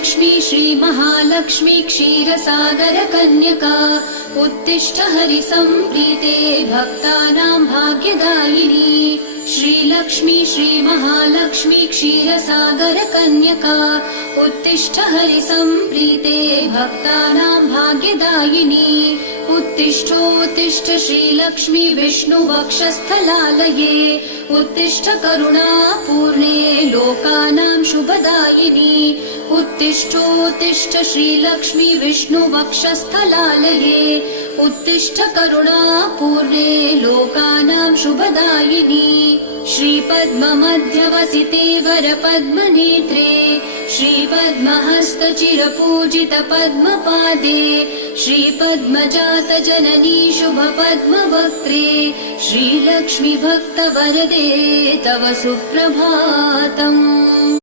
श्रीलक्ष्मी श्रीमहालक्ष्मी क्षीरसागरकन्यका उत्तिष्ठ हरिसम्प्रीते भक्तानां भाग्यदायिनी। श्रीलक्ष्मी श्रीमहालक्ष्मी क्षीरसागरकन्यका उत्तिष्ठ हरिसम्प्रीते भक्तानां भाग्यदायिनी। उत्तिष्ठोत्तिष्ठ श्रीलक्ष्मी विष्णुवक्षस्थलालये उत्तिष्ठ करुणापूर्णे लोकानां शुभदायिनी। उत्तिष्ठोत्तिष्ठ श्रीलक्ष्मी विष्णुवक्षस्थलालये उत्तिष्ठ करुणापूर्णे लोकानां शुभदायिनी। श्रीपद्ममध्यवसिते वरपद्मनेत्रे श्रीपद्महस्तचिरपूजित पद्मपादे श्रीपद्मजातजननी शुभपद्मवक्त्रे श्रीलक्ष्मी भक्तवरदे तव सुप्रभातम्।